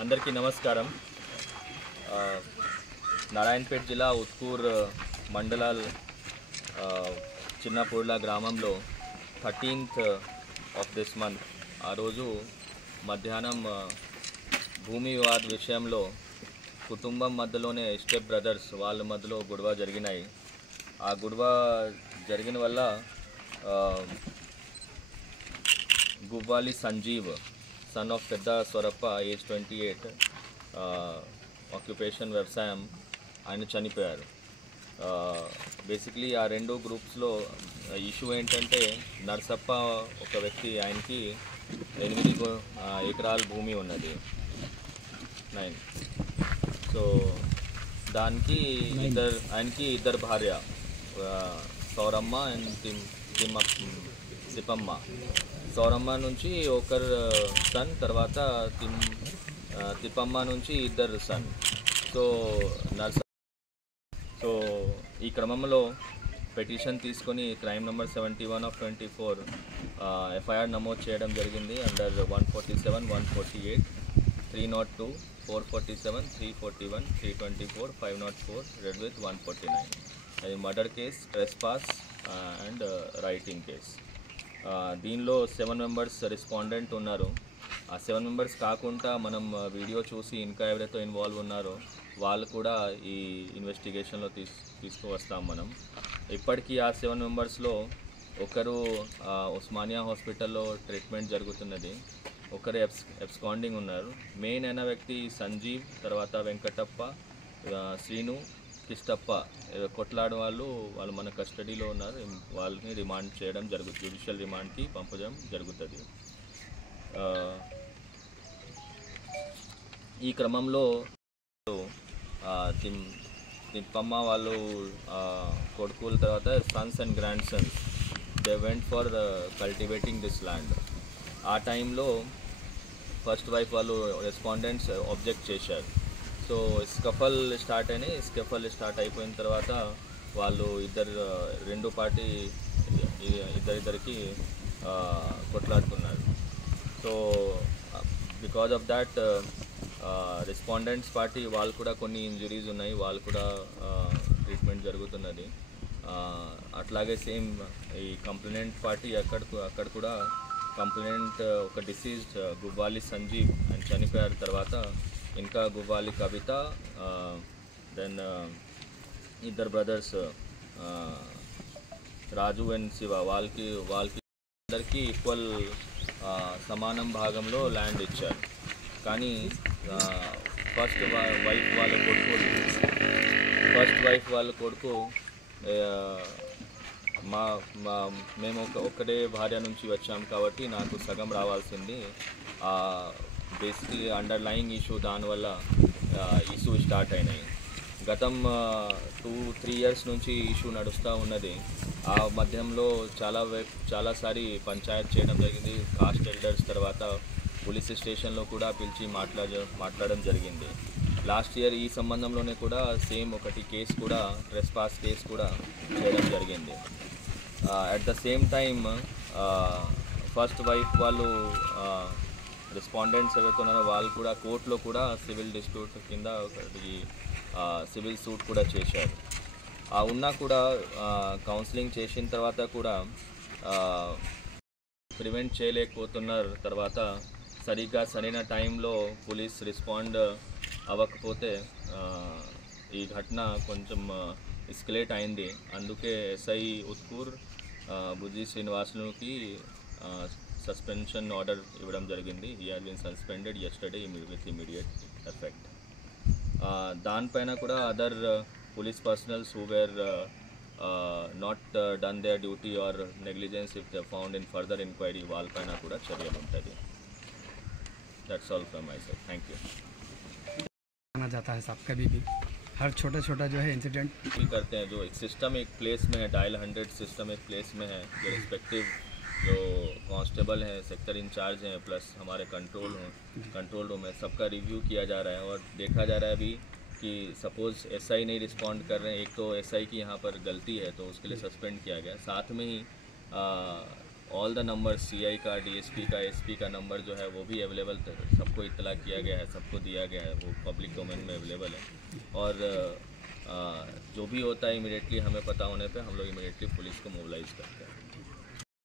అందరికీ నమస్కారం. నారాయణపేట జిల్లా ఉత్కూర్ మండలాల్ చిన్నపూర్ల గ్రామంలో 13th ఆఫ్ దిస్ మంత్ ఆ రోజు మధ్యాహ్నం భూమి వివాద విషయంలో కుటుంబం మధ్యలోనే స్టెప్ బ్రదర్స్ వాళ్ళ మధ్యలో గొడవ జరిగినాయి. ఆ గొడవ జరిగిన వల్ల గువ్వాలి సంజీవ్ సన్ ఆఫ్ పెద్ద స్వరప్ప ఏజ్ 28 ఆక్యుపేషన్ వ్యవసాయం ఆయన చనిపోయారు. బేసిక్లీ ఆ రెండు గ్రూప్స్లో ఇష్యూ ఏంటంటే నర్సప్ప ఒక వ్యక్తి, ఆయనకి 8 ఎకరాల భూమి ఉన్నది 9. సో దానికి ఆయనకి ఇద్దరు భార్య సౌరమ్మ అండ్ తిప్పమ్మ. సౌరమ్మ నుంచి ఒకరు సన్, తర్వాత తిప్పమ్మ నుంచి ఇద్దరు సన్. సో ఈ క్రమంలో పిటిషన్ తీసుకొని క్రైమ్ నెంబర్ 71/24 ఎఫ్ఐఆర్ నమోదు చేయడం జరిగింది అండర్ 147, 148, 302, 447, 341, 324, 504 రెడ్ విత్ 149. అది murder case, trespass and writing case. దీనిలో 7 మెంబర్స్ రెస్పాండెంట్ ఉన్నారు. ఆ 7 మెంబర్స్ కాకుండా మనం వీడియో చూసి ఇంకా ఎవరైతే ఇన్వాల్వ్ ఉన్నారో వాళ్ళు కూడా ఈ ఇన్వెస్టిగేషన్లో తీసుకువస్తాం మనం. ఇప్పటికీ ఆ 7 మెంబర్స్లో ఒకరు ఉస్మానియా హాస్పిటల్లో ట్రీట్మెంట్ జరుగుతున్నది, ఒకరు ఎబ్స్కాండింగ్ ఉన్నారు. మెయిన్ అయిన వ్యక్తి సంజీవ్, తర్వాత వెంకటప్ప, శ్రీను, కిష్టప్ప కొట్లాడు వాళ్ళు మన కస్టడీలో ఉన్నారు. వాళ్ళని రిమాండ్ చేయడం జరుగుతుంది, జ్యుడిషియల్ రిమాండ్కి పంపడం జరుగుతుంది. ఈ క్రమంలో తిప్పమ్మ వాళ్ళు కొడుకుల తర్వాత sons and grandsons they went for cultivating this land. ఆ టైంలో ఫస్ట్ వైఫ్ వాళ్ళు రెస్పాండెంట్స్ ఆబ్జెక్ట్ చేశారు. సో స్కఫల్ స్టార్ట్ అయినాయి. స్కఫల్ స్టార్ట్ అయిపోయిన తర్వాత వాళ్ళు రెండు పార్టీ ఇద్దరికి కొట్లాడుతున్నారు. So because of that respondents party వాళ్ళు కూడా కొన్ని ఇంజురీస్ ఉన్నాయి, వాళ్ళు కూడా ట్రీట్మెంట్ జరుగుతున్నది. అట్లాగే సేమ్ ఈ కంప్లైనెంట్ పార్టీ అక్కడ కూడా కంప్లైనెంట్ ఒక డిసీజ్డ్ గువ్వాలి సంజీవ్ అని చనిపోయారు. తర్వాత ఇంకా గువ్వాలి కవిత, దెన్ ఇద్దరు బ్రదర్స్ రాజు అండ్ శివ, వాళ్ళకి అందరికీ ఈక్వల్ సమానం భాగంలో ల్యాండ్ ఇచ్చారు. కానీ ఫస్ట్ వైఫ్ వాళ్ళ కొడుకు మేము ఒక్కడే భార్య నుంచి వచ్చాం కాబట్టి నాకు సగం రావాల్సింది. బేసిక్లీ అండర్లయింగ్ ఇష్యూ, దానివల్ల ఇష్యూ స్టార్ట్ అయినాయి. గతం 2-3 years నుంచి ఇష్యూ నడుస్తూ ఉన్నది. ఆ మధ్యంలో చాలాసారి పంచాయత్ చేయడం జరిగింది. కాస్ట్ ఎల్డర్స్ తర్వాత పోలీస్ స్టేషన్లో కూడా పిలిచి మాట్లాడడం జరిగింది. లాస్ట్ ఇయర్ ఈ సంబంధంలోనే కూడా సేమ్ ఒకటి కేసు కూడా, ట్రెస్పాస్ కేసు కూడా చేయడం జరిగింది. At the same time first wife వాళ్ళు రెస్పాండెంట్స్ ఎవరైతే ఉన్నారో వాళ్ళు కూడా కోర్టులో కూడా సివిల్ డిస్ప్యూట్ కింద ఒకటి సివిల్ సూట్ కూడా చేశారు. ఉన్నా కూడా కౌన్సిలింగ్ చేసిన తర్వాత కూడా ప్రివెంట్ చేయలేకపోతున్నారు. తర్వాత సరైన టైంలో పోలీస్ రెస్పాండ్ అవ్వకపోతే ఈ ఘటన కొంచెం ఎస్కలేట్ అయింది. అందుకే ఎస్ఐ ఉత్కూర్ బుజ్జి శ్రీనివాసులకి సస్పెన్షన్ ఆర్డర్ ఇవ్వడం జరిగింది. He has been suspended yesterday with immediate effect. దానిపైన కూడా other police personnels who were not done their duty or negligence if they found in further enquiry, వాళ్ళపైన కూడా చర్యలు ఉంటుంది. That's all from my side. Thank you. आना जाता है साहब, कभी भी हर छोटा जो है इंसिडेंट भी करते हैं. जो एक सिस्टम एक प्लेस में है, डायल 100 सिस्टम एक प्लेस में है, जो रिस्पेक्टिव जो कांस्टेबल हैं, सेक्टर इंचार्ज हैं, प्लस हमारे कंट्रोल रूम है, सबका रिव्यू किया जा रहा है. और देखा जा रहा है अभी कि सपोज़ एसआई नहीं रिस्पॉन्ड कर रहे हैं, एक तो एसआई की यहाँ पर गलती है तो उसके लिए सस्पेंड किया गया. साथ में ही ऑल द नंबर CI का, DSP का, SP का नंबर जो है वो भी अवेलेबल, सबको इत्तला किया गया है, सबको दिया गया है, वो पब्लिक डोमेन में अवेलेबल है। और जो भी होता है इमीडिएटली हमें पता होने पे हम लोग इमीडिएटली पुलिस को मोबिलाइज करते हैं।